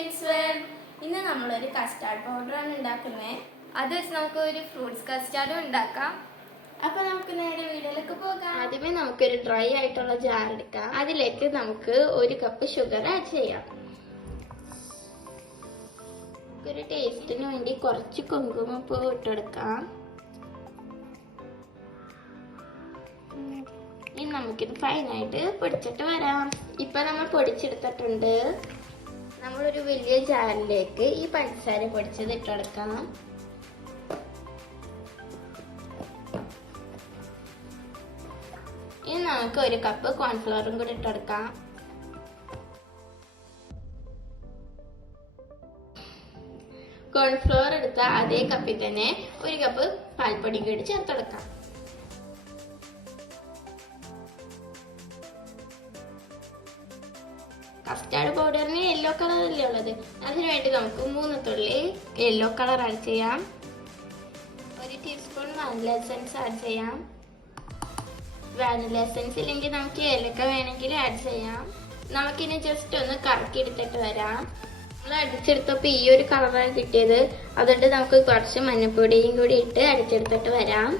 Kids Wear. ഇന്ന് നമ്മളൊരു custard പൗഡറാണ് ഉണ്ടാക്കുന്നത്. അത് വെച്ച് നമുക്ക് ഒരു ഫ്രൂട്ട്സ് കസ്റ്റാർഡും ഉണ്ടാക്കാം. അപ്പോൾ നമുക്ക് നേരെ വീഡിയോയിലേക്ക് പോകാം. ആദ്യമേ നമുക്കൊരു ഡ്രൈ ആയിട്ടുള്ള ജാർ എടുക്കാം. അതിലേക്ക് നമുക്ക് 1 കപ്പ് ഷുഗർ ആഡ് ചെയ്യാം. ഒരു ടേസ്റ്റിന് വേണ്ടി കുറച്ച് കുങ്കുമപ്പൂ ഇട്ടെടുക്കാം. ഇനി നമുക്കിത് ഫൈനായിട്ട് പൊടിച്ചിട്ട് വരാം. ഇപ്പം നമ്മൾ പൊടിച്ചെടുത്തിട്ടുണ്ട്. നമ്മളൊരു വലിയ ജാറിലേക്ക് ഈ പഞ്ചസാര പൊടിച്ചത് ഇട്ടെടുക്കാം. ഇനി നമുക്ക് 1 കപ്പ് കോൺഫ്ലവറും കൂടി ഇട്ടെടുക്കാം. കോൺഫ്ലവർ എടുത്ത അതേ കപ്പിൽ തന്നെ 1 കപ്പ് പാൽപ്പൊടി കൂടി ചേർത്തെടുക്കാം. കസ്റ്റാർഡ് പൗഡറിന് യെല്ലോ കളർ അല്ലേ ഉള്ളത്, അതിനുവേണ്ടി നമുക്ക് 3 തുള്ളി യെല്ലോ കളർ ആഡ് ചെയ്യാം. 1 ടീസ്പൂൺ വാനില എസൻസ് ആഡ് ചെയ്യാം. വാനില എസൻസ് ഇല്ലെങ്കിൽ നമുക്ക് ഏലക്ക വേണമെങ്കിൽ ആഡ് ചെയ്യാം. നമുക്കിനി ജസ്റ്റ് ഒന്ന് കറക്കി എടുത്തിട്ട് വരാം. നമ്മൾ അടിച്ചെടുത്തപ്പോൾ ഈ ഒരു കളറാണ് കിട്ടിയത്. അതുകൊണ്ട് നമുക്ക് കുറച്ച് മഞ്ഞൾപ്പൊടിയും കൂടി ഇട്ട് അടിച്ചെടുത്തിട്ട് വരാം.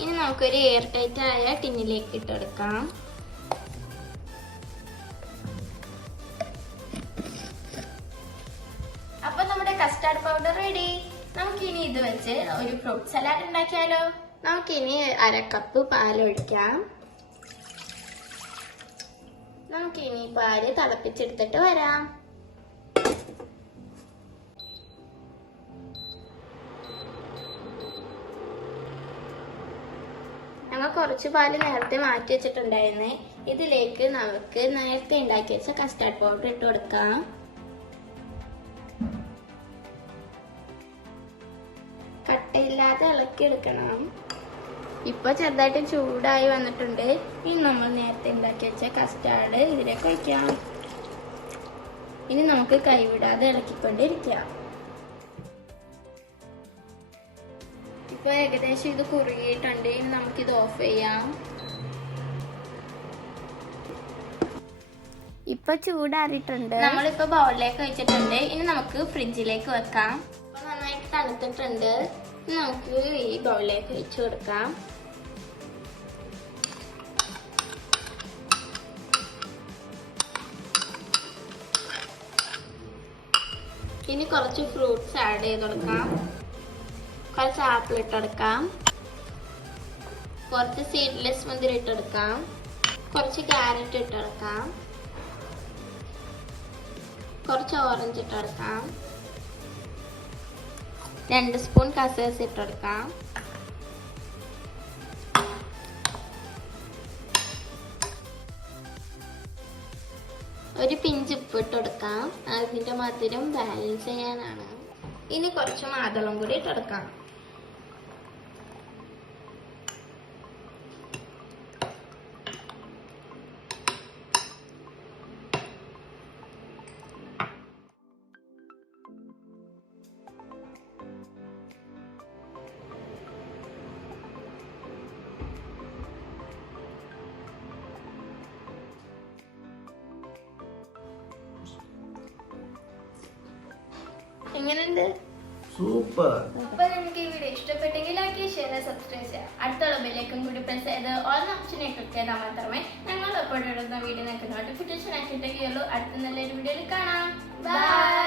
ഇനി നമുക്കൊരു എയർ ടൈറ്റ് ആയ ടിന്നിലേക്ക് ഇട്ടെടുക്കാം. അപ്പൊ നമ്മുടെ കസ്റ്റാർഡ് പൗഡർ റെഡി. നമുക്കിനി ഇത് വെച്ച് ഒരു ഫ്രൂട്ട് സലാഡ് ഉണ്ടാക്കിയാലോ. നമുക്കിനി 1/2 കപ്പ് പാലൊഴിക്കാം. നമുക്കിനി പാല് തിളപ്പിച്ചെടുത്തിട്ട് വരാം. ഞങ്ങൾ കുറച്ച് പാല് നേരത്തെ മാറ്റി വെച്ചിട്ടുണ്ടായിരുന്നേ. ഇതിലേക്ക് നമുക്ക് നേരത്തെ ഉണ്ടാക്കി വെച്ച കസ്റ്റാർഡ് പൗഡർ ഇട്ട് കൊടുക്കാം. കട്ടയില്ലാതെ ഇളക്കി എടുക്കണം. ഇപ്പൊ ചെറുതായിട്ട് ചൂടായി വന്നിട്ടുണ്ട്. ഇനി നമ്മൾ നേരത്തെ ഉണ്ടാക്കി വെച്ച കസ്റ്റാർഡ് ഇതിലേക്ക് ഒഴിക്കാം. ഇനി നമുക്ക് കൈവിടാതെ ഇളക്കിക്കൊണ്ടിരിക്കാം. ഇപ്പൊ ഏകദേശം ഇത് കുറുകിയിട്ടുണ്ട്. നമുക്കിത് ഓഫ് ചെയ്യാം. ഇപ്പൊ ചൂടാറിയിട്ടുണ്ട്. നമ്മളിപ്പോ ബൗളിലേക്ക് വെച്ചിട്ടുണ്ട്. ഇനി നമുക്ക് ഫ്രിഡ്ജിലേക്ക് വെക്കാം. ഇപ്പൊ നന്നായിട്ട് തണുത്തിട്ടുണ്ട്. ഇനി നമുക്ക് ഈ ബൗളിലേക്ക് വെച്ച് കൊടുക്കാം. ഇനി കുറച്ച് ഫ്രൂട്ട്സ് ആഡ് ചെയ്ത് കൊടുക്കാം. കുറച്ച് ആപ്പിൾ ഇട്ടെടുക്കാം. കുറച്ച് സീഡ്ലെസ് മുന്തിരി ഇട്ടെടുക്കാം. കുറച്ച് ക്യാരറ്റ് ഇട്ടെടുക്കാം. കുറച്ച് ഓറഞ്ച് ഇട്ടെടുക്കാം. 2 സ്പൂൺ കസേഴ്സ് ഇട്ടെടുക്കാം. ഒരു പിഞ്ച് ഉപ്പ് ഇട്ടെടുക്കാം. അതിന്റെ മധുരം ബാലൻസ് ചെയ്യാനാണ്. ഇനി കുറച്ച് മാതളം കൂടി ഇട്ടെടുക്കാം. എങ്ങനെയുണ്ട്? സൂപ്പർ. അപ്പൊ നിങ്ങൾക്ക് ഈ വീഡിയോ ഇഷ്ടപ്പെട്ടെങ്കിൽ ലൈക്ക് ഷെയർ സബ്സ്ക്രൈബ് ചെയ്യുക. അടുത്തുള്ള ബെല്ലൈക്കൺ കൂടി പ്രസ് ചെയ്ത് ഓൾ ഓപ്ഷനെ ക്ലിക്ക് ചെയ്താൽ മാത്രമേ ഞങ്ങൾ അപ്ലോഡ് ചെയ്യുന്ന വീഡിയോ നിങ്ങൾക്ക് നോട്ടിഫിക്കേഷൻ ആക്കിയിട്ടേ ഉള്ളൂ. അടുത്ത നല്ലൊരു വീഡിയോയിൽ കാണാം. ബൈ.